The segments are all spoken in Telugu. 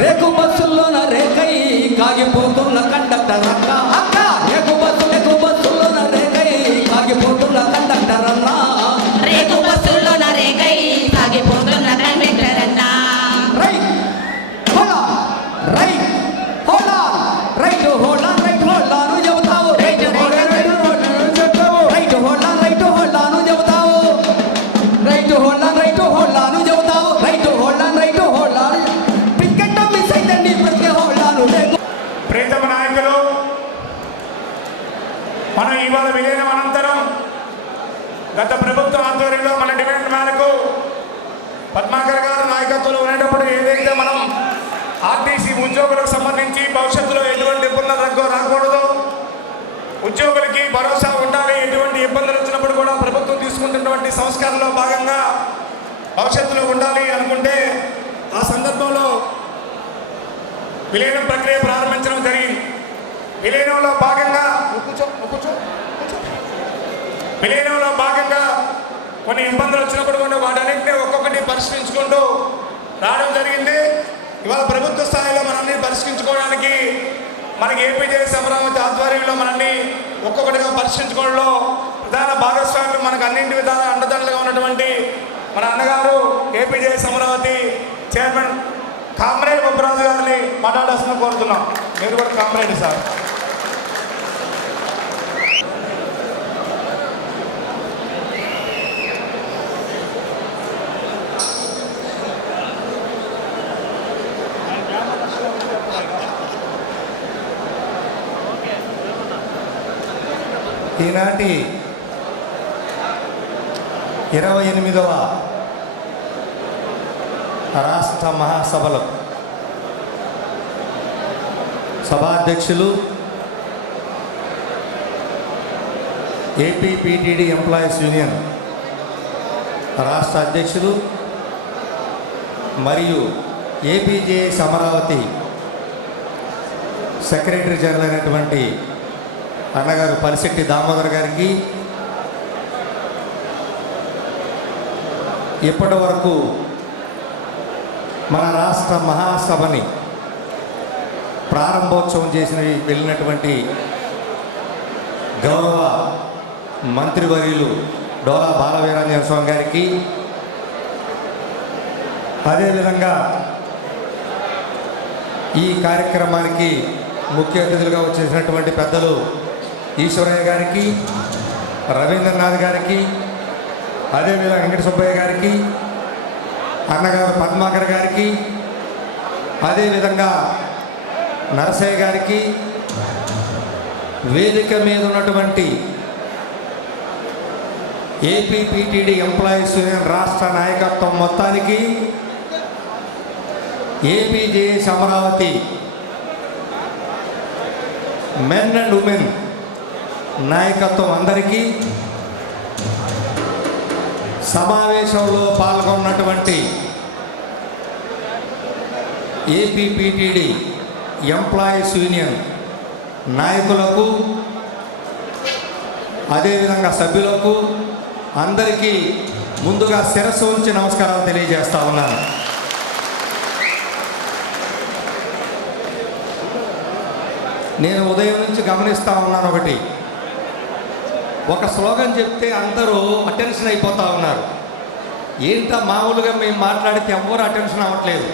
రేకు బస్సుల్లోన రేకై కాగిపోతున్న కండక్టర్ అక్క అక్క రేకు బస్సుల్లోన రేకై కాగిపోతున్న కండక్టర్ అన్న రేకు బస్సుల్లోన రేకై కాగిపోతున్న కండక్టర్ అన్న రైట్ హోలా రైట్ హోలా రైట్ హోలా రైట్ హోలాను చెబుతావు రైట్ హోలా రైట్ హోలాను చెబుతావు రైట్ హోలా రైట్ హోలాను చెబుతావు రైట్ హోలా రైట్ హోలాను చెబుతావు రైట్ హోలా రైట్ హోలాను టికెట్ మిస్ అయితే నీ ప్రతి హోలాను ప్రీతమ నాయకులు మనం ఇవాళ విలీనం అనంతరం గత ప్రభుత్వ ఆధ్వర్యంలో మన డిమాండ్ మేరకు పద్మాకర్ గారు నాయకత్వంలో ఉండేటప్పుడు ఏదైతే మనం ఆర్టీసీ ఉద్యోగులకు సంబంధించి భవిష్యత్తులో ఎటువంటి ఇబ్బందులు రాకూడదు, ఉద్యోగులకి భరోసా ఉండాలి, ఎటువంటి ఇబ్బందులు వచ్చినప్పుడు కూడా ప్రభుత్వం తీసుకుంటున్నటువంటి సంస్కరణలో భాగంగా భవిష్యత్తులో ఉండాలి అనుకుంటే ఆ సందర్భంలో విలీనం ప్రక్రియ ప్రారంభించడం జరిగింది. విలీనంలో భాగంగా కొన్ని ఇబ్బందులు వచ్చినప్పుడు కూడా వాటన్నింటినీ ఒక్కొక్కటి పరిష్కరించుకుంటూ రావడం జరిగింది. ఇవాళ ప్రభుత్వ స్థాయిలో మనల్ని పరిష్కరించుకోవడానికి మనకి ఏపీజేఎస్ అమరావతి ఆధ్వర్యంలో మనల్ని ఒక్కొక్కటిగా పరిష్కరించుకోవడంలో ప్రధాన భాగస్వామ్యం మనకు అన్నింటి విధాల అండదండలుగా ఉన్నటువంటి మన అన్నగారు ఏపీజేఎస్ అమరావతి చైర్మన్ కామ్రేడ్ బొబ్బరాజు గారిని మాట్లాడాల్సిన కోరుతున్నాం. మీరు కూడా కామ్రేడ్ సార్. ఈనాటి 28వ రాష్ట్ర మహాసభలో సభాధ్యక్షులు ఏపీపీటీడీ ఎంప్లాయీస్ యూనియన్ రాష్ట్ర అధ్యక్షులు మరియు ఏపీజేఎస్ అమరావతి సెక్రటరీ జనరల్ అయినటువంటి అన్నగారు పలిశెట్టి దామోదర్ గారికి, ఇప్పటి వరకు మన రాష్ట్ర మహాసభని ప్రారంభోత్సవం చేసిన వెళ్ళినటువంటి గౌరవ మంత్రివర్యులు డోలా బాలవీరాంజన స్వామి గారికి, అదేవిధంగా ఈ కార్యక్రమానికి ముఖ్య అతిథులుగా వచ్చేసినటువంటి పెద్దలు ఈశ్వరయ్య గారికి, రవీంద్రనాథ్ గారికి, అదేవిధంగా వెంకట సుబ్బయ్య గారికి, అన్నగారు పద్మాకర్ గారికి, అదేవిధంగా నరసయ్య గారికి, వేదిక మీద ఉన్నటువంటి ఏపీపీటీడీ ఎంప్లాయీస్ యూనియన్ రాష్ట్ర నాయకత్వం మొత్తానికి, APJS Amaravati men and women నాయకత్వం అందరికీ, సమావేశంలో పాల్గొన్నటువంటి ఏపీపీటీడీ ఎంప్లాయీస్ యూనియన్ నాయకులకు, అదేవిధంగా సభ్యులకు అందరికీ ముందుగా శిరస్సు ఉంచి నమస్కారాలు తెలియజేస్తా ఉన్నాను. నేను ఉదయం నుంచి గమనిస్తూ ఉన్నాను, ఒక స్లోగన్ చెప్తే అందరూ అటెన్షన్ అయిపోతూ ఉన్నారు. ఏంటో మామూలుగా మేము మాట్లాడితే ఎవరు అటెన్షన్ అవ్వట్లేదు,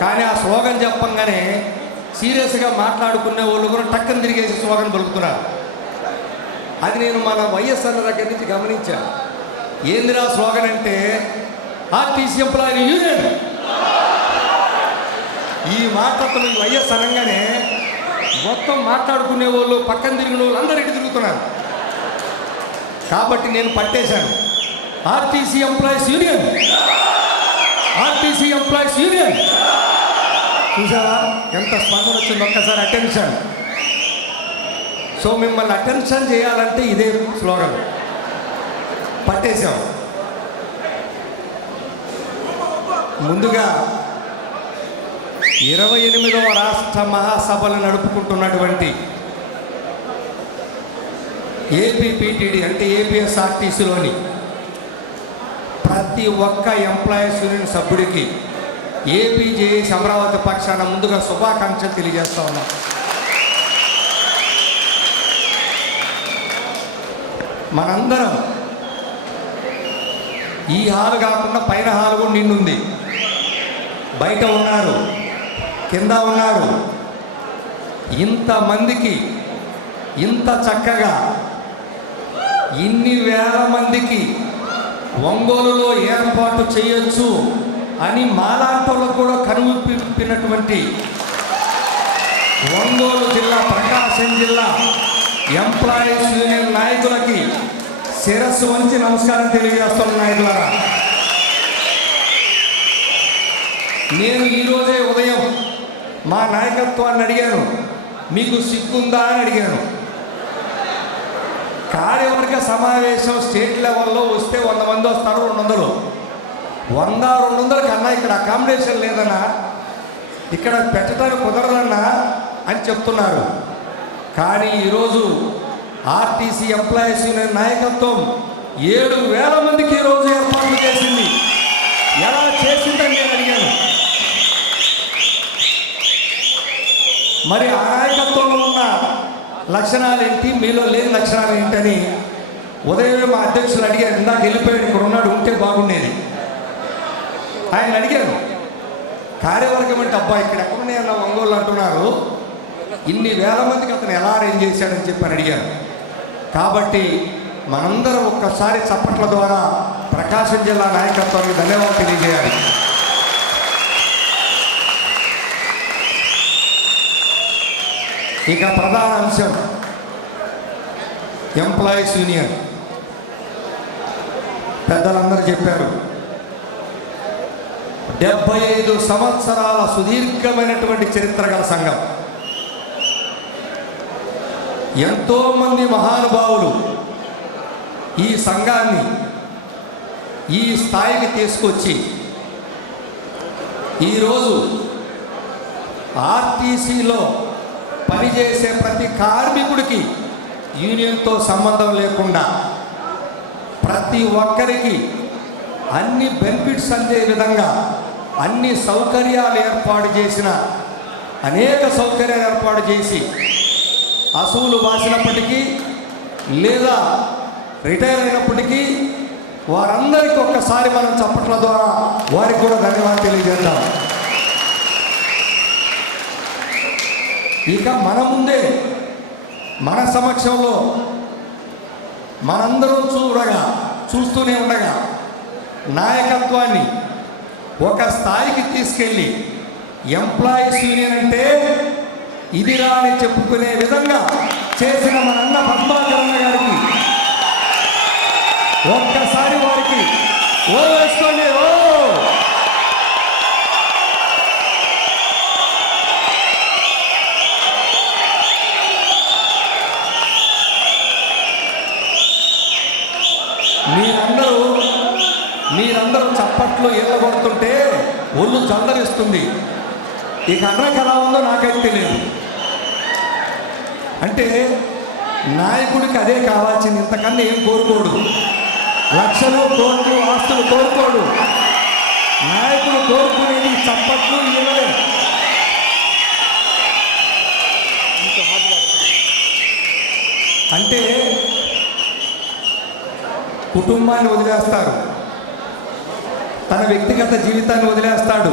కానీ ఆ స్లోగన్ చెప్పంగానే సీరియస్గా మాట్లాడుకునే వాళ్ళు కూడా టక్కన తిరిగేసి స్లోగన్ పలుకుతున్నారు. అది నేను మన వైఎస్ఆర్ దగ్గర నుంచి గమనించాను. ఏందిరా స్లోగన్ అంటే ఆర్టీసీ ఎంప్లాయీ యూనియన్. ఈ మాటతో వైఎస్ అనగానే మొత్తం మాట్లాడుకునే వాళ్ళు, పక్కన తిరిగిన వాళ్ళు అందరూ ఇటు తిరుగుతున్నారు. కాబట్టి నేను పట్టేశాను, RTC employees union, RTC employees union. చూసావా ఎంత స్పందన వచ్చింది, ఒక్కసారి అటెన్షన్. సో మిమ్మల్ని అటెన్షన్ చేయాలంటే ఇదే స్లోగన్ పట్టేశాం. ముందుగా 28వ రాష్ట్ర మహాసభలు నడుపుకుంటున్నటువంటి ఏపీపీటీడీ అంటే ఏపీఎస్ఆర్టీసీలోని ప్రతి ఒక్క ఎంప్లాయీస్ యూనియన్ సభ్యుడికి ఏపీజేఏసీ అమరావతి పక్షాన ముందుగా శుభాకాంక్షలు తెలియజేస్తా ఉన్నాం. మనందరం ఈ హాలు కాకుండా పైన హాలు కూడా నిండుంది. బయట ఉన్నారు, కింద ఉన్నారు. ఇంతమందికి ఇంత చక్కగా ఇన్ని వేల మందికి ఒంగోలులో ఏర్పాటు చేయొచ్చు అని మాలాంటోళ్ళకు కూడా కనువిప్పినటువంటి ఒంగోలు జిల్లా, ప్రకాశం జిల్లా ఎంప్లాయీస్ యూనియన్ నాయకులకి శిరస్సు వంచి నమస్కారం తెలియజేస్తున్న నాయకులారా, నేను ఈరోజే ఉదయం మా నాయకత్వాన్ని అడిగాను, మీకు సిగ్గుందా అని అడిగాను. కార్యవర్గ సమావేశం స్టేట్ లెవెల్లో వస్తే 100 మంది వస్తారు, 200 200 కన్నా ఇక్కడ అకామిడేషన్ లేదన్నా, ఇక్కడ పెట్టడానికి కుదరదన్నా అని చెప్తున్నారు. కానీ ఈరోజు ఆర్టీసీ ఎంప్లాయీస్ యూనియన్ నాయకత్వం 7,000 మందికి ఈరోజు ఏర్పాట్లు చేసింది. ఎలా చేసిందని నేను అడిగాను. మరి ఆ నాయకత్వంలో ఉన్న లక్షణాలు ఏంటి, మీలో లేని లక్షణాలు ఏంటని ఉదయమే మా అధ్యక్షులు అడిగారు. ఇందాక వెళ్ళిపోయాడు, ఇక్కడ ఉన్నాడు, ఉంటే బాగుండేది. ఆయన అడిగాను, కార్యవర్గం అంటే అబ్బా ఇక్కడ ఎక్కడున్నాయి అన్న ఒంగోలు అంటున్నారు, ఇన్ని వేల మందికి అతను ఎలా అరేంజ్ చేశాడని చెప్పి అడిగాను. కాబట్టి మనందరం ఒక్కసారి చప్పట్ల ద్వారా ప్రకాశం జిల్లా నాయకత్వానికి ధన్యవాదాలు తెలియజేయాలి. ఇక ప్రధాన అంశం ఎంప్లాయీస్ యూనియన్. పెద్దలందరూ చెప్పారు, 75 సంవత్సరాల సుదీర్ఘమైనటువంటి చరిత్ర గల సంఘం. ఎంతోమంది మహానుభావులు ఈ సంఘాన్ని ఈ స్థాయికి తీసుకొచ్చి ఈరోజు ఆర్టీసీలో పనిచేసే ప్రతి కార్మికుడికి యూనియన్తో సంబంధం లేకుండా ప్రతి ఒక్కరికి అన్ని బెనిఫిట్స్ అందే విధంగా అన్ని సౌకర్యాలు ఏర్పాటు చేసిన, అనేక సౌకర్యాలు ఏర్పాటు చేసి అసూలు వాసినప్పటికీ లేదా రిటైర్ అయినప్పటికీ వారందరికీ ఒక్కసారి మనం చప్పట్ల ద్వారా వారికి కూడా ధన్యవాదాలు తెలియజేద్దాం. ఇక మన ముందే మన సమక్షంలో మనందరం చూస్తూనే ఉండగా నాయకత్వాన్ని ఒక స్థాయికి తీసుకెళ్ళి ఎంప్లాయీస్ యూనియన్ అంటే ఇదిరా అని చెప్పుకునే విధంగా చేసిన మన అన్న పద్మాకరణ గారికి ఒక్కసారి వారికి ఓ వేసుకోండి. ఓ మీరందరూ చప్పట్లు కొడుతుంటే ఒళ్ళు చల్లరిస్తుంది. ఇక అన్నకి ఎలా ఉందో నాకైతే తెలియదు. అంటే నాయకుడికి అదే కావాల్సింది, ఇంతకన్నా ఏం కోరుకోడు. లక్షలు కోట్లు ఆస్తులు కోరుకోడు. నాయకుడు కోరుకునేది చప్పట్లు ఇవ్వలే. అంటే కుటుంబాన్ని వదిలేస్తారు, తన వ్యక్తిగత జీవితాన్ని వదిలేస్తాడు.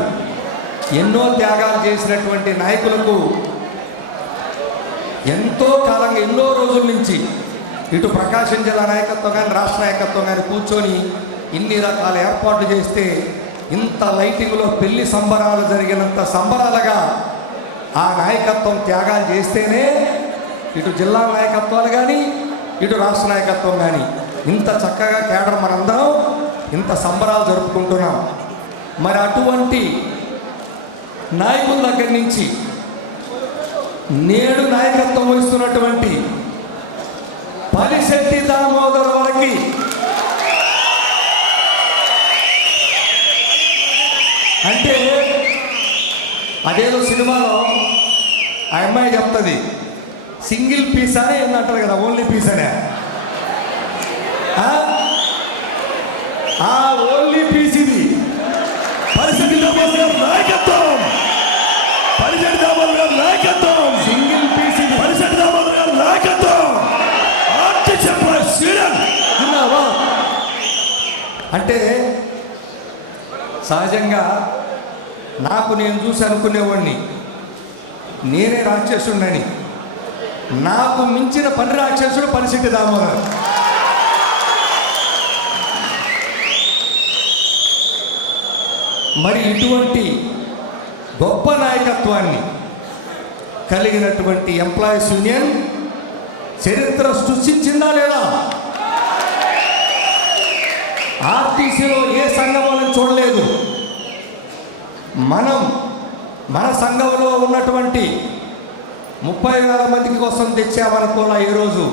ఎన్నో త్యాగాలు చేసినటువంటి నాయకులకు ఎంతో కాలంగా, ఎన్నో రోజుల నుంచి ఇటు ప్రకాశం జిల్లా నాయకత్వం కానీ రాష్ట్ర నాయకత్వం కానీ కూర్చొని ఇన్ని రకాల ఏర్పాట్లు చేస్తే ఇంత లైటింగ్లో పెళ్లి సంబరాలు జరిగినంత సంబరాలుగా ఆ నాయకత్వం త్యాగాలు చేస్తేనే ఇటు జిల్లా నాయకత్వాలు కానీ ఇటు రాష్ట్ర నాయకత్వం కానీ ఇంత చక్కగా కేడర్ మనందరం ఇంత సంబరాలు జరుపుకుంటున్నాం. మరి అటువంటి నాయకుల దగ్గర నుంచి నేడు నాయకత్వం వహిస్తున్నటువంటి పలిశెట్టి దామోదర్ వరకు అంటే అదేదో సినిమాలో ఆ అమ్మాయి చెప్తుంది, సింగిల్ పీస్ అనే అంటారు కదా, ఓన్లీ పీస్ అనే. ఆ ఓన్లీ పీస్ ఇది. పరిస్థితి అంటే సహజంగా నేను చూసి అనుకునేవాడిని నేనే రాక్షసుడిని. నాకు మించిన పని రాక్షసుడు పనిశెట్టి దామోదర్. మరి ఇటువంటి గొప్ప నాయకత్వాన్ని కలిగినటువంటి ఎంప్లాయీస్ యూనియన్ చరిత్ర సృష్టించిందా లేదా? ఆర్టీసీలో ఏ సంఘం వాళ్ళని చూడలేదు. మన సంఘంలో ఉన్నటువంటి 30,000 మందికి కోసం తెచ్చామనుకోలా. ఈరోజు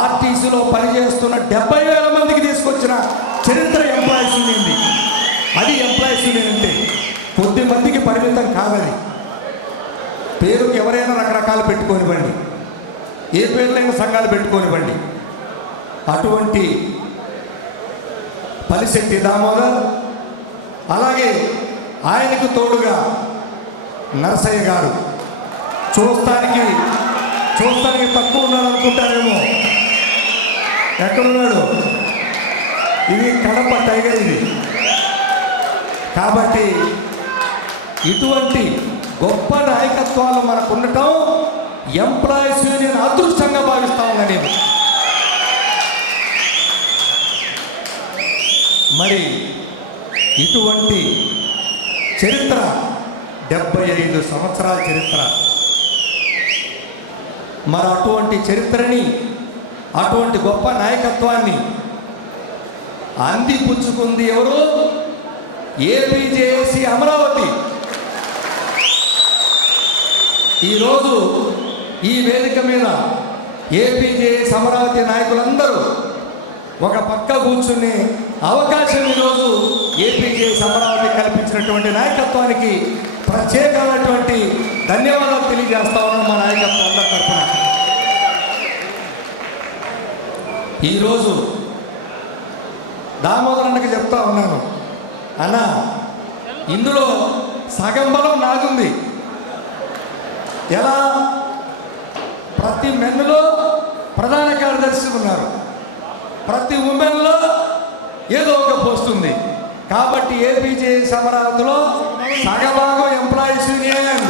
ఆర్టీసీలో పనిచేస్తున్న 70,000 మందికి తీసుకొచ్చిన చరిత్ర ఎంప్లాయీస్ యూనియన్ది. అది ఎంప్లాయీస్ యూనియన్ అంటే కొద్ది మందికి పరిమితం కాదని. పేరుకి ఎవరైనా రకరకాలు పెట్టుకోనివ్వండి, ఏ పేర్లైన సంఘాలు పెట్టుకోనివ్వండి. అటువంటి పనిశెట్టి దామోదర్, అలాగే ఆయనకు తోడుగా నరసయ్య గారు. చూస్తానికి తక్కువ ఉన్నాడు అనుకుంటారేమో. ఎక్కడున్నాడు? ఇది కడప టైగర్ ఇది. కాబట్టి ఇటువంటి గొప్ప నాయకత్వాలు మనకు ఉండటం ఎంప్లాయీస్ యూనియన్ అదృష్టంగా భావిస్తా ఉన్నా నేను. మరి ఇటువంటి చరిత్ర 75 సంవత్సరాల చరిత్ర. మరి అటువంటి చరిత్రని, అటువంటి గొప్ప నాయకత్వాన్ని అందిపుచ్చుకుంది ఎవరు? ఏపీజేఏసీ అమరావతి. ఈరోజు ఈ వేదిక మీద ఏపీజేఏసీ అమరావతి నాయకులందరూ ఒక పక్క కూర్చునే అవకాశం ఈరోజు ఏపీజేఏసీ అమరావతి కల్పించినటువంటి నాయకత్వానికి ప్రత్యేకమైనటువంటి ధన్యవాదాలు తెలియజేస్తా ఉన్నాం మా నాయకత్వం అందరి తరఫున. ఈరోజు దామోదర్ అన్నకి చెప్తా ఉన్నాను, అన్న ఇందులో సగం బలం నాకుంది. ఎలా? ప్రతి మెన్లో ప్రధాన కార్యదర్శి ఉన్నారు, ప్రతి ఉమెన్లో ఏదో ఒక పోస్ట్ ఉంది. కాబట్టి ఏపీజేఏసీ అమరావతిలో సగభాగం ఎంప్లాయీస్ యూనియన్,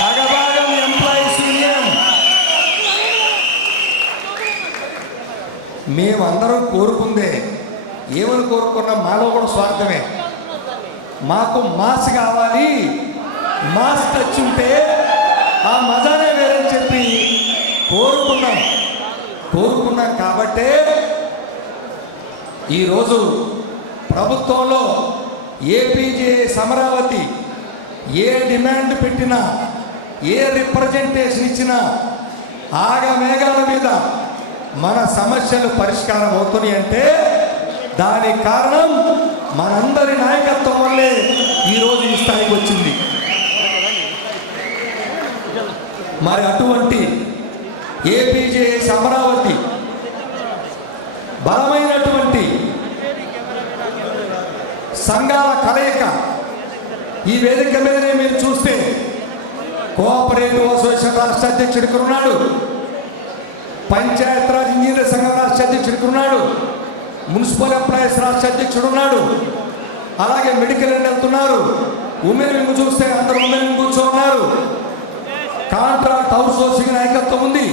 సగభాగం ఎంప్లాయీస్ యూనియన్. మేమందరం కోరుకుందే. ఏమని కోరుకున్నాం? మాలో కూడా స్వార్థమే. మాకు మాస్ కావాలి, మాస్ టచ్ ఉంటే ఆ మజానే వేరని చెప్పి కోరుకున్నాం. కాబట్టే ఈరోజు ప్రభుత్వంలో ఏపీజేఏసీ అమరావతి ఏ డిమాండ్ పెట్టినా, ఏ రిప్రజెంటేషన్ ఇచ్చినా ఆగమేఘాల మీద మన సమస్యలు పరిష్కారం అవుతున్నాయి అంటే దానికి కారణం మనందరి నాయకత్వం వల్లే ఈరోజు ఈ స్థాయికి వచ్చింది. మరి అటువంటి ఏపీజేఏసీ అమరావతి బలమైనటువంటి సంఘాల కలయిక. ఈ వేదిక మీదనే మీరు చూస్తే కోఆపరేటివ్ అసోసియేషన్ రాష్ట్ర అధ్యక్షుడు ఇక్కడ ఉన్నాడు, పంచాయతీరాజ్ ఇంజనీర్ సంఘం రాష్ట్ర అధ్యక్షుడు ఉన్నాడు, మున్సిపల్ ఎంప్లాయీస్ రాష్ట్ర అధ్యక్షుడు ఉన్నాడు, అలాగే మెడికల్ అని వెళ్తున్నారు. ఉమెన్ వింగ్ చూస్తే అందరూ ఉమెన్ వింగ్ కూర్చోన్నారు. కాంట్రాక్ట్ అవుట్ సోర్సింగ్ నాయకత్వం ఉంది,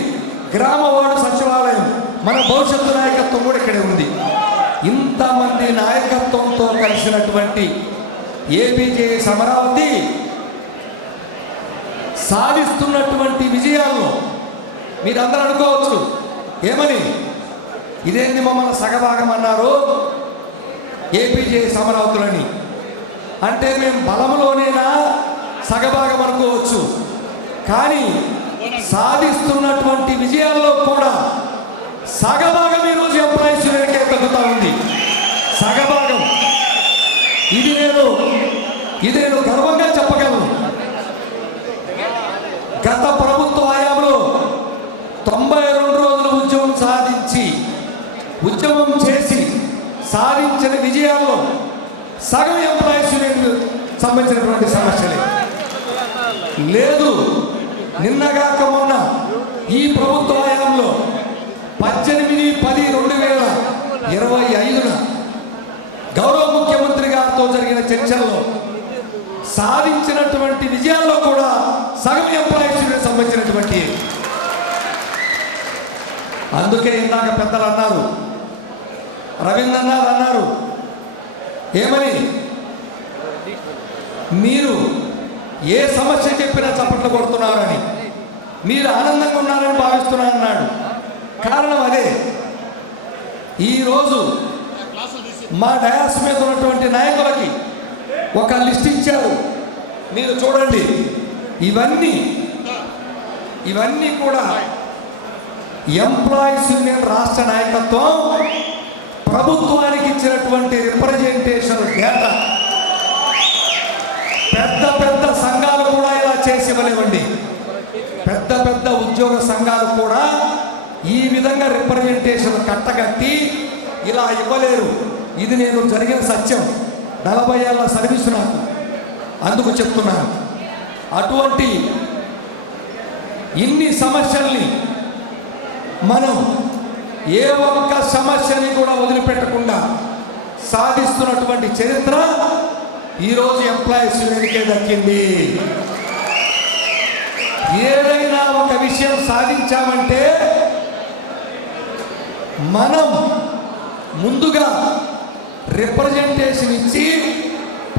గ్రామ వార్డు సచివాలయం, మన భవిష్యత్తు నాయకత్వం కూడా ఇక్కడే ఉంది. ఇంతమంది నాయకత్వంతో కలిసినటువంటి ఏపీజేఏసీ అమరావతి సాధిస్తున్నటువంటి విజయాల్లో మీరందరూ అనుకోవచ్చు, ఏమని ఇదేంటి మమ్మల్ని సగభాగం అన్నారు ఏపీజేఏసీ అమరావతులని అంటే మేము బలంలోనేనా సగభాగం అనుకోవచ్చు. కానీ సాధిస్తున్నటువంటి విజయాల్లో కూడా సగభాగం ఈరోజు ఎంప్లాయీస్ యూనియన్కే తగ్గుతూ ఉంది. సగభాగం. ఇది నేను గర్వంగా చెప్పగలను. గత ప్రభుత్వ హయాంలో 92 రోజులు ఉద్యమం చేసి సాధించిన విజయాల్లో సగం ఎంప్లాయీస్ యూనియన్ సంబంధించినటువంటి సమస్యలే. లేదు, నిన్నగాక మొన్న ఈ ప్రభుత్వ హయాంలో 18/10/2020 25న గౌరవ ముఖ్యమంత్రి గారితో జరిగిన చర్చల్లో సాధించినటువంటి విజయాల్లో కూడా సగం ఎంప్లాయీస్ సంబంధించినటువంటి. అందుకే ఇందాక పెద్దలు అన్నారు, రవీంద్రనాథ్ అన్నారు, ఏమని మీరు ఏ సమస్య చెప్పినా చప్పట్లు కొడుతున్నారని, మీరు ఆనందంగా ఉన్నారని భావిస్తున్నారన్నాడు. కారణం అదే. ఈరోజు మా డయాస్ మీద ఉన్నటువంటి నాయకులకి ఒక లిస్ట్ ఇచ్చారు, మీరు చూడండి. ఇవన్నీ కూడా ఎంప్లాయీస్ యూనియన్ రాష్ట్ర నాయకత్వం ప్రభుత్వానికి ఇచ్చినటువంటి రిప్రజెంటేషన్ డేటా. పెద్ద పెద్ద సంఘాలు కూడా ఇలా చేసి ఇవ్వలేవండి. పెద్ద పెద్ద ఉద్యోగ సంఘాలు కూడా ఈ విధంగా రిప్రజెంటేషన్ కట్టగట్టి ఇలా ఇవ్వలేరు. ఇది నేను జరిగిన సత్యం. 40 ఏళ్ళ సర్వీసు నాకు, అందుకు చెప్తున్నాను. అటువంటి ఇన్ని సమస్యల్ని మనం ఏ ఒక్క సమస్యని కూడా వదిలిపెట్టకుండా సాధిస్తున్నటువంటి చరిత్ర ఈరోజు ఎంప్లాయీస్ యూనియన్కే దక్కింది. ఏదైనా ఒక విషయం సాధించామంటే మనం ముందుగా రిప్రజెంటేషన్ ఇచ్చి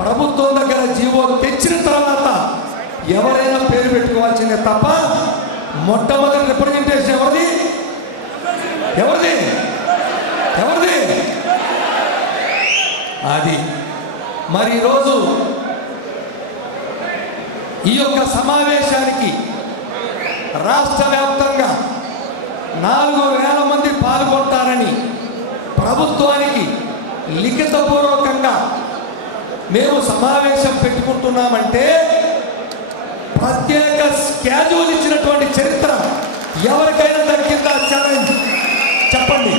ప్రభుత్వం దగ్గర జీవో తెచ్చిన తర్వాత ఎవరైనా పేరు పెట్టుకోవాల్సిందే తప్ప మొట్టమొదటి రిప్రజెంటేషన్ ఎవరిది? అది. మరి ఈరోజు ఈ యొక్క సమావేశానికి రాష్ట్ర వ్యాప్తంగా 4,000 మంది పాల్గొంటారని ప్రభుత్వానికి లిఖితపూర్వకంగా మేము సమావేశం పెట్టుకుంటున్నామంటే ప్రత్యేక స్కెడ్యూల్ ఇచ్చినటువంటి చరిత్ర ఎవరికైనా దక్కిందా? ఛాలెంజ్ చెప్పండి.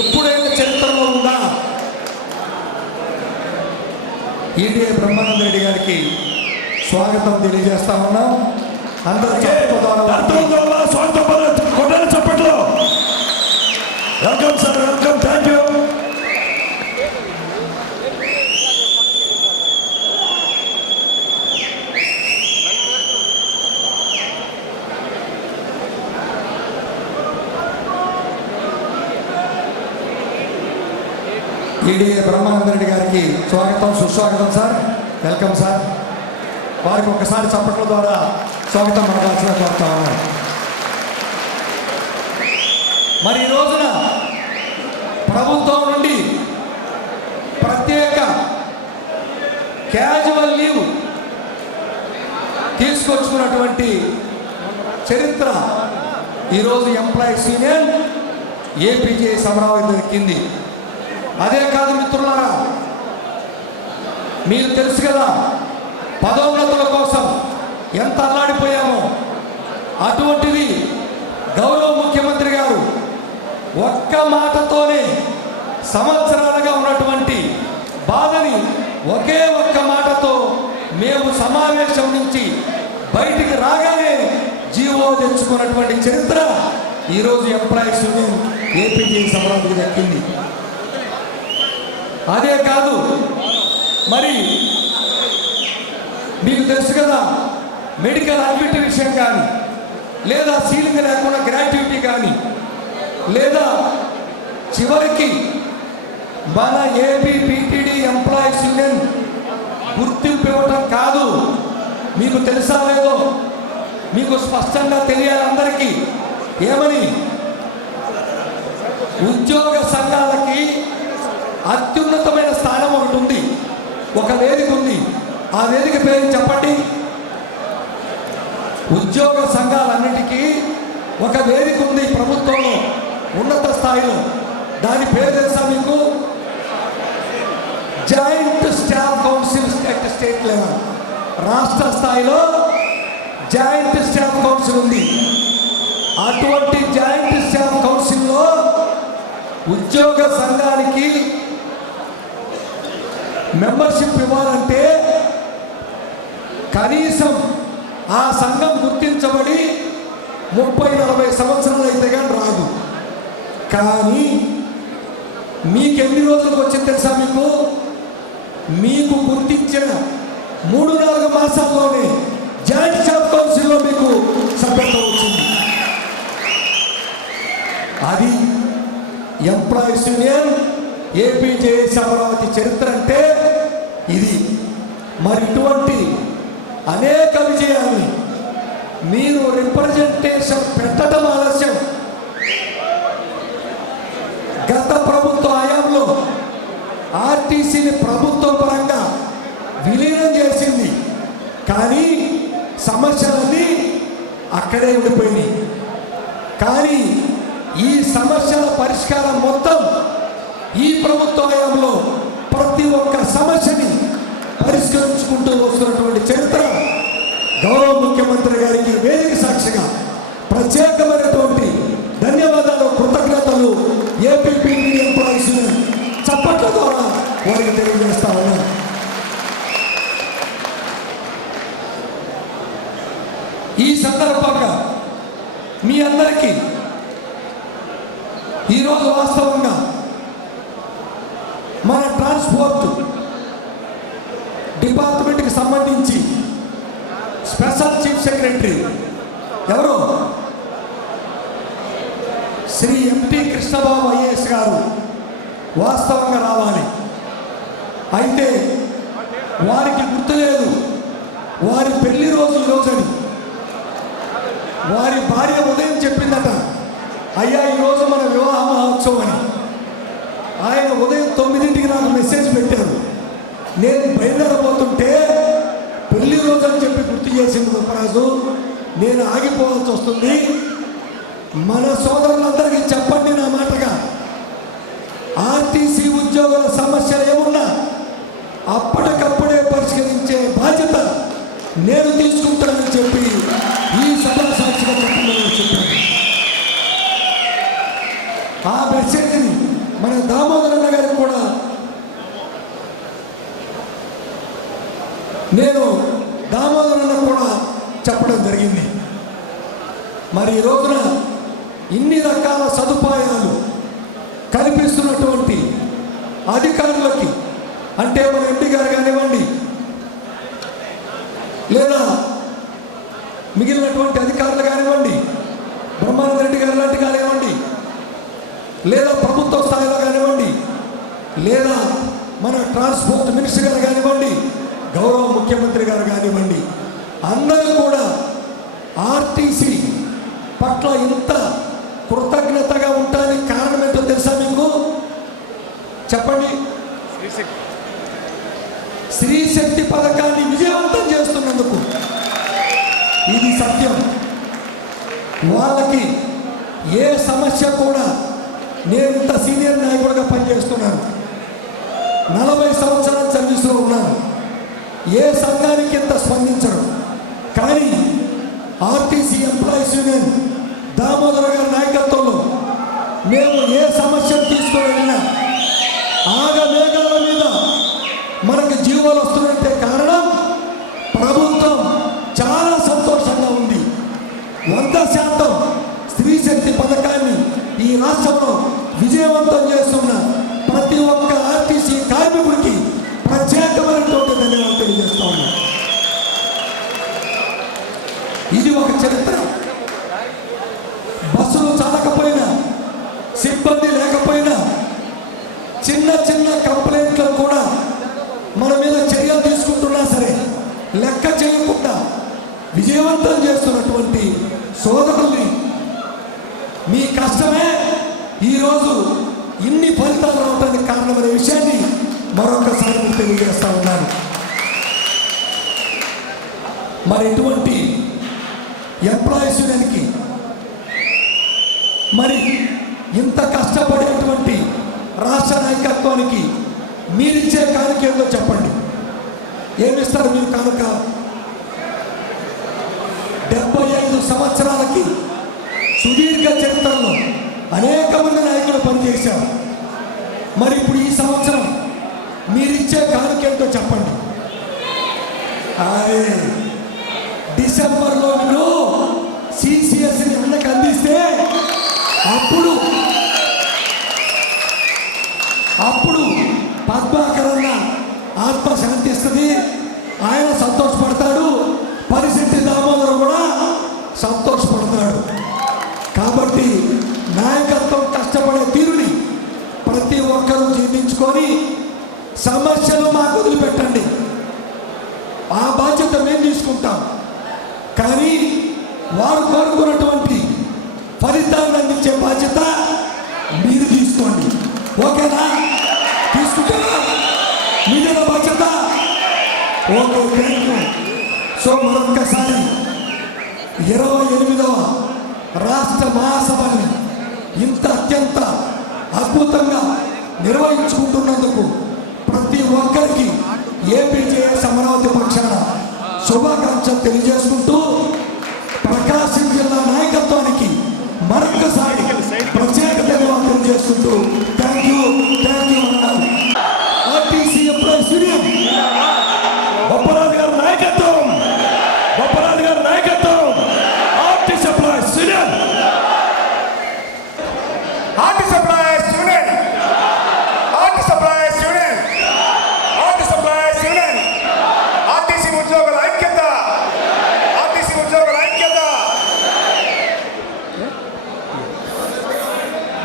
ఎప్పుడైనా చరిత్రలో ఉందా? ఈడీఏ బ్రహ్మానంద రెడ్డి గారికి స్వాగతం తెలియజేస్తా ఉన్నాం. అందరూ చెప్పట్లు. Welcome sir, welcome. Thank you. EDA Brahmananda Reddy గారికి స్వాగతం, సుస్వాగతం సార్. Welcome sir. వారికి ఒకసారి చప్పట్ల ద్వారా స్వాగతం మనకాల్సిన కోరుతా ఉన్నాం. మరి ఈ రోజున ప్రభుత్వం నుండి ప్రత్యేక క్యాజువల్ లీవ్ తీసుకొచ్చుకున్నటువంటి చరిత్ర ఈరోజు ఎంప్లాయీస్ యూనియన్ ఏపీజేఎస్ అమరావతి దక్కింది. అదే కాదు మిత్రులారా, మీరు తెలుసు కదా పదోన్నతుల కోసం ఎంత అల్లాడిపోయామో. అటువంటిది గౌరవ ముఖ్యమంత్రి గారు ఒక్క మాటతోనే సంవత్సరాలుగా ఉన్నటువంటి బాధని ఒకే ఒక్క మాటతో మేము సమావేశం నుంచి బయటికి రాగానే జీవో తెచ్చుకున్నటువంటి చరిత్ర ఈరోజు ఎంప్లాయీస్ యూనియన్ ఏపీజేఎస్ అమరావతికి దక్కింది. అదే కాదు, మరి మీకు తెలుసు కదా మెడికల్ అడ్మిట్ విషయం కానీ, లేదా సీలింగ్ లేకుండా గ్రాట్యుటీ కానీ, లేదా చివరికి మన ఏపీపీటీడీ ఎంప్లాయీస్ యూనియన్ గుర్తింపు ఇవ్వటం కాదు. మీకు తెలుసా లేదో, మీకు స్పష్టంగా తెలియాలి అందరికీ. ఏమని? ఉద్యోగ సంఘాలకి అత్యున్నతమైన స్థానం ఒకటి ఉంది, ఒక వేదిక ఉంది. ఆ వేదిక పేరు చెప్పండి. ఉద్యోగ సంఘాలన్నిటికీ ఒక వేదిక ఉంది ప్రభుత్వంలో, ఉన్నత స్థాయిలో. దాని పేరు తెలుసా మీకు? Joint staff council at state level. రాష్ట్ర స్థాయిలో జాయింట్ స్టాఫ్ కౌన్సిల్ ఉంది. అటువంటి జాయింట్ స్టాఫ్ కౌన్సిల్లో ఉద్యోగ సంఘానికి మెంబర్షిప్ ఇవ్వాలంటే కనీసం ఆ సంఘం గుర్తించబడి 30-40 సంవత్సరాలు అయితే కానీ రాదు. కానీ మీకు ఎన్ని రోజులకు వచ్చింది తెలుసా? మీకు గుర్తించిన 3-4 మాసాల్లోనే జాయింట్ స్టాఫ్ కౌన్సిల్లో మీకు సభ్యత్వం వచ్చింది. అది ఎంప్లాయీస్ యూనియన్ ఏపీజేఏసీ అమరావతి చరిత్ర అంటే ఇది. మరి ఇటువంటి అనేక విజయాన్ని మీరు రిప్రజెంటేషన్ పెట్టడం ఆలస్యం. గత ప్రభుత్వ హయాంలో ఆర్టీసీని ప్రభుత్వ పరంగా విలీనం చేసింది, కానీ సమస్యలన్నీ అక్కడే ఉండిపోయినాయి. కానీ ఈ సమస్యల పరిష్కారం మొత్తం ఈ ప్రభుత్వ హయాంలో ప్రతి ఒక్క సమస్యని పరిష్కరించుకుంటూ వస్తున్నటువంటి చరిత్ర గౌరవ ముఖ్యమంత్రి గారికి వేదిక సాక్షిగా ప్రత్యేకమైనటువంటి ధన్యవాదాలు, కృతజ్ఞతలు ఏపీపీటీ ఎంప్లాయీస్ చప్పట్ల ద్వారా వారికి తెలియజేస్తా ఉన్నాను. ఈ సందర్భంగా మీ అందరికీ ఈరోజు వాస్తవంగా మన ట్రాన్స్పోర్ట్ డిపార్ట్మెంట్కి సంబంధించి స్పెషల్ చీఫ్ సెక్రటరీ ఎవరు? శ్రీ ఎంటీ కృష్ణబాబు ఐఏఎస్ గారు వాస్తవంగా రావాలి. అయితే వారికి గుర్తులేదు వారి పెళ్లి రోజు ఈరోజని. వారి భార్య ఉదయం చెప్పిందట, అయ్యా ఈరోజు మన వివాహ మహోత్సవం అని. ఆయన ఉదయం 9ంటికి నాకు మెసేజ్ పెట్టారు. నేను బయలుదేరబోతుంటే పెళ్లి రోజు అని చెప్పి గుర్తు చేసింది గొప్పరాజు, నేను ఆగిపోవాల్సి వస్తుంది. మన సోదరులందరికీ చెప్పండి నా మాటగా, ఆర్టీసీ ఉద్యోగుల సమస్యలు ఏమున్నా అప్పటికప్పుడే పరిష్కరించే బాధ్యత నేను తీసుకుంటానని చెప్పి ఈ సభా సాక్షిగా చెప్పాను. ఆ మెసేజ్ని మన దామోదరన్న గారికి కూడా నేను కూడా చెప్పడం జరిగింది. మరి ఈ రోజున ఇన్ని రకాల సదుపాయాలు కల్పిస్తున్నటువంటి అధికారులకి, అంటే మన ఎంపీ గారు కానివ్వండి, లేదా మిగిలినటువంటి అధికారులు కానివ్వండి, బ్రహ్మానంద రెడ్డి గారు లాంటి కానివ్వండి, లేదా ప్రభుత్వ స్థాయిలో కానివ్వండి, లేదా మన ట్రాన్స్పోర్ట్ మినిస్టర్ గారు కానివ్వండి, గౌరవ ముఖ్యమంత్రి గారు కానివ్వండి, అందరూ కూడా ఆర్టీసీ పట్ల ఇంత కృతజ్ఞతగా ఉండడానికి కారణం ఏంటో తెలుసా మీకు? చెప్పండి. స్త్రీ శక్తి పథకాన్ని విజయవంతం చేస్తున్నందుకు ఇది సత్యం. వాళ్ళకి ఏ సమస్య కూడా, నేను ఇంత సీనియర్ నాయకుడిగా పనిచేస్తున్నాను, 40 సంవత్సరాల సర్వీస్లో ఉన్నాను, ఏ సంఘానికి ఇంత స్పందించరు. కానీ ఆర్టీసీ ఎంప్లాయీస్ యూనియన్ దామోదర్ గారి నాయకత్వంలో మేము ఏ సమస్యను తీసుకొని వెళ్ళినా ఆగమేఘాల మీద మనకు జీవాలు వస్తున్నట్టే కారణం ప్రభుత్వం చాలా సంతోషంగా ఉంది. 100% స్త్రీ శక్తి పథకాన్ని ఈ రాష్ట్రంలో విజయవంతం చేస్తున్న ప్రతి ఒక్క ఆర్టీసీ కార్మికుడికి ప్రత్యేకమైనటువంటి ధన్యవాదాలు తెలియజేస్తా ఉన్నా. ఇది ఒక చరిత్ర. బస్సులు చాలకపోయినా, సిబ్బంది లేకపోయినా, చిన్న చిన్న కంప్లైంట్లు కూడా మన మీద చర్యలు తీసుకుంటున్నా సరే లెక్క చేయకుండా విజయవంతం చేస్తున్నటువంటి సోదరుల్ని, మీ కష్టమే ఈరోజు ఇన్ని ఫలితాలు రావడానికి కారణమనే విషయాన్ని మరొకసారి మీకు తెలియజేస్తా ఉన్నాను. మరి ఇటువంటి ఎంప్లాయీస్ యూనియన్కి, మరి ఇంత కష్టపడేటువంటి రాష్ట్ర నాయకత్వానికి మీరిచ్చే కానుక ఏందో చెప్పండి. ఏమిస్తారు మీరు కానుక? 75 సంవత్సరాలకి సుదీర్ఘ చరిత్రలో అనేక మంది నాయకులు పనిచేశారు. మరి ఇప్పుడు ఈ సంవత్సరం మీరిచ్చే కానుక ఏంటో చెప్పండి. అదే డిసెంబర్లో మీరు సిసిఎస్ని అన్నకు అందిస్తే అప్పుడు వస్తుంది, ఆయన సంతోషపడతాడు, పరిస్థితి దామోదరం కూడా సంతోషపడతాడు. కాబట్టి నాయకత్వం కష్టపడే తీరుని ప్రతి ఒక్కరూ జీర్ణించుకొని సమస్యలు మాకు వదిలిపెట్టండి, ఆ బాధ్యత మేము తీసుకుంటాం. కానీ వారు కోరుకున్నటువంటి ఫలితాన్ని అందించే బాధ్యత మీరు తీసుకోండి. ఓకేనా? తీసుకుంటారా? మీదేనా బాధ్యత? Okay, thank you. సో మరొక్కసారి 28వ రాష్ట్ర మహాసభని ఇంత అత్యంత అద్భుతంగా నిర్వహించుకుంటున్నందుకు ప్రతి ఒక్కరికి ఏపీజేఎస్ అమరావతి పక్షాన శుభాకాంక్షలు తెలియజేసుకుంటూ ప్రకాశం జిల్లా నాయకత్వానికి మరొకసారి ప్రత్యేక ధన్యవాదాలు తెలియజేసుకుంటూ thank you RTC employees union Bopparaju గారి నాయకత్వం, బొప్పరాజు గారి నాయకత్వం, RTC employees union, RTC employees union, RTC employees union, RTC employees union, RTC ఉద్యోగుల ఐక్యత, ఆర్టీసీ ఉద్యోగుల ఐక్యత.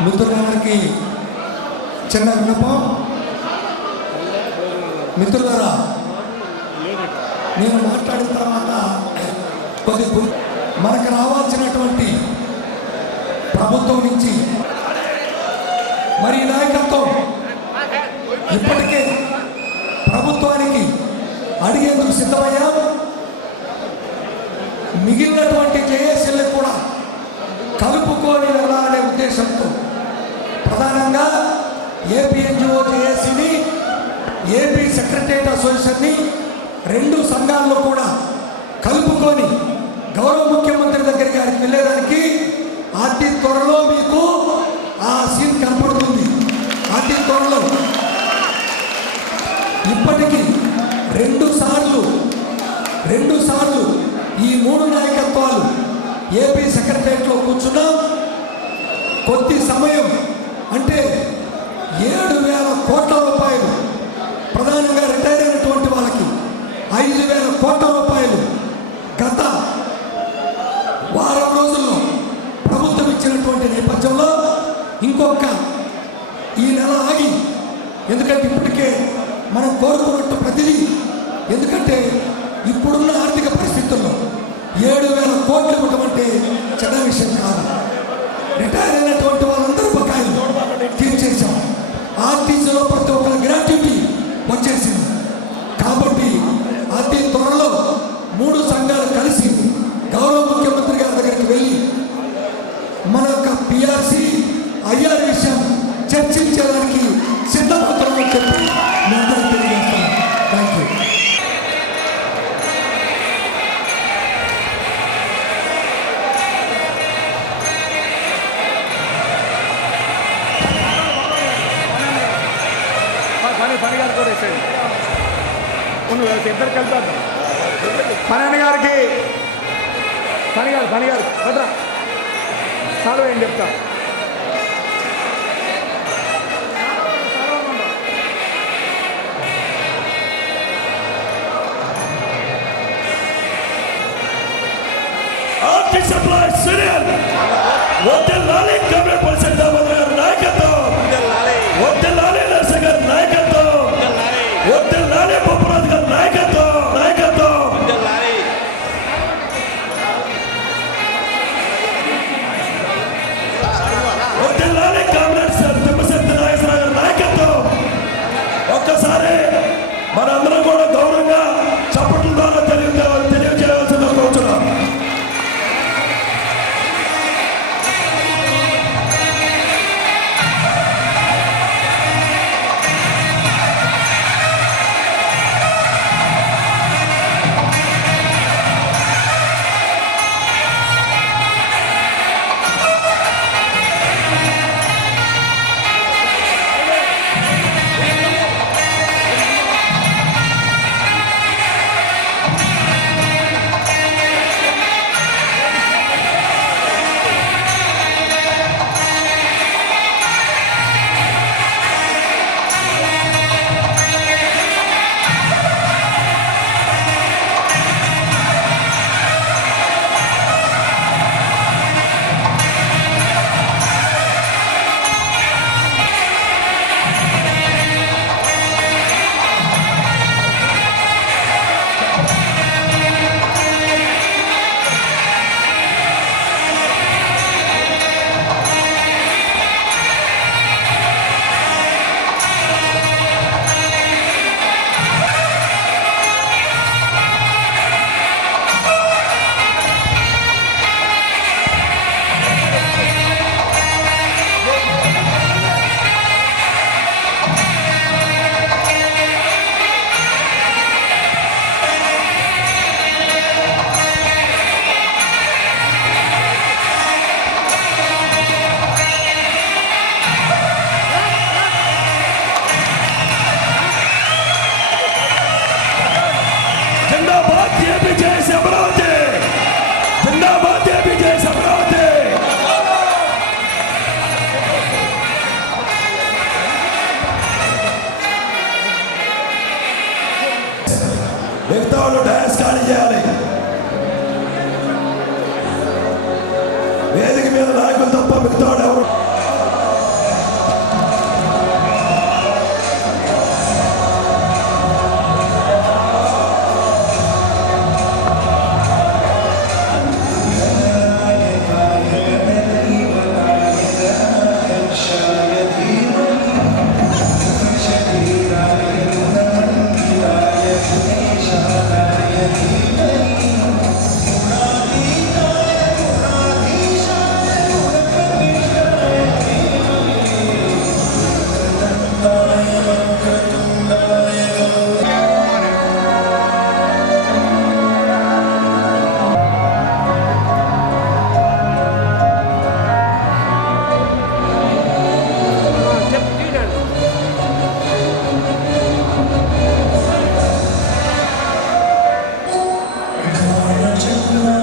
మిత్రులందరికీ చిన్న విన్నపం. మిత్రులారా, నేను మాట్లాడిన తర్వాత మనకు రావాల్సినటువంటి ప్రభుత్వం నుంచి మరి నాయకత్వం ఇప్పటికే ప్రభుత్వానికి అడిగేందుకు సిద్ధమయ్యాం. మిగిలినటువంటి జేఏసీలకు కూడా కలుపుకొని వెళ్ళాలనే ఉద్దేశంతో ప్రధానంగా ఏపీ ఎన్జిఓ జేఏసీని, ఏపీ సెక్రటరియట్ అసోసియేషన్ని 2 సంఘాల్లో కూడా కలుపుకొని గౌరవ ముఖ్యమంత్రి దగ్గరికి గారికి వెళ్ళేదానికి అతి త్వరలో మీకు ఆ సీన్ కనపడుతుంది. అతి త్వరలో ఇప్పటికీ 2 సార్లు ఈ 3 నాయకత్వాలు ఏపీ సెక్రటరియట్లో కూర్చున్నాం. కొద్ది సమయం అంటే 7,000 కోట్ల రూపాయలు, ప్రధానంగా రిటైర్ అయినటువంటి వాళ్ళకి 5,000 కోట్ల రూపాయలు గత వారం రోజుల్లో ప్రభుత్వం ఇచ్చినటువంటి నేపథ్యంలో ఇంకొక ఈ నెల ఆగి, ఎందుకంటే ఇప్పటికే మనం కోరుకున్నట్టు ప్రతిదీ, ఎందుకంటే ఇప్పుడున్న ఆర్థిక పరిస్థితుల్లో 7,000 కోట్లు ఇవ్వటం అంటే చిన్న విషయం కాదు. రిటైర్ అయినటువంటి వాళ్ళందరూ బకాయిలు తీర్చేశాం. ఆర్టీసీలో ప్రతి ఒక్కరి గ్రాట్యుటీ వచ్చేసింది. కాబట్టి అతి త్వరలో 3 సంఘాలు కలిసి గౌరవ ముఖ్యమంత్రి గారి దగ్గరికి వెళ్ళి మన యొక్క పిఆర్సీ ఐఆర్ విషయం చర్చించడానికి సిద్ధమవుతామని చెప్పి మీ అందరికీ తెలియజేస్తాను. Thank you. పనిగారు కూడా ఇద్దరు కలిపారు. పని గారికి పనిగారు భద్ర సాల్వ్ ఏం చెప్తా. ఆర్టీసీ ఎంప్లాయీస్ యూనియన్ వద్దెల్లాలి కమ్యూనిటీ పరిషత్ గారి నాయకత్వం, వద్దెల్లాలి నర్సింగ్ గారి నాయకత్వం, వద్దెల్లాలి బొప్పరాజు గారి నాయకత్వం, వద్దెల్లాలి కామ్రేడ్ సార్ తిమ్మశెట్టి నాగేశ్వరరావు గారి నాయకత్వం. ఒక్కసారి మనందరం కూడా గౌరవంగా చప్పట్ల ద్వారా తెలియజేయాల్సిన కోరుచున్నాం. జిందాబాద్ ఏపీ జేఏసీ అమరావతి, జిందాబాద్ ఏపీ జేఏసీ అమరావతి. మిగతా వాళ్ళు డాన్స్ ఖాళీ చేయాలి. వేదిక మీద నాయకులు తప్ప మిగతా వాళ్ళు ఎవరు Chakma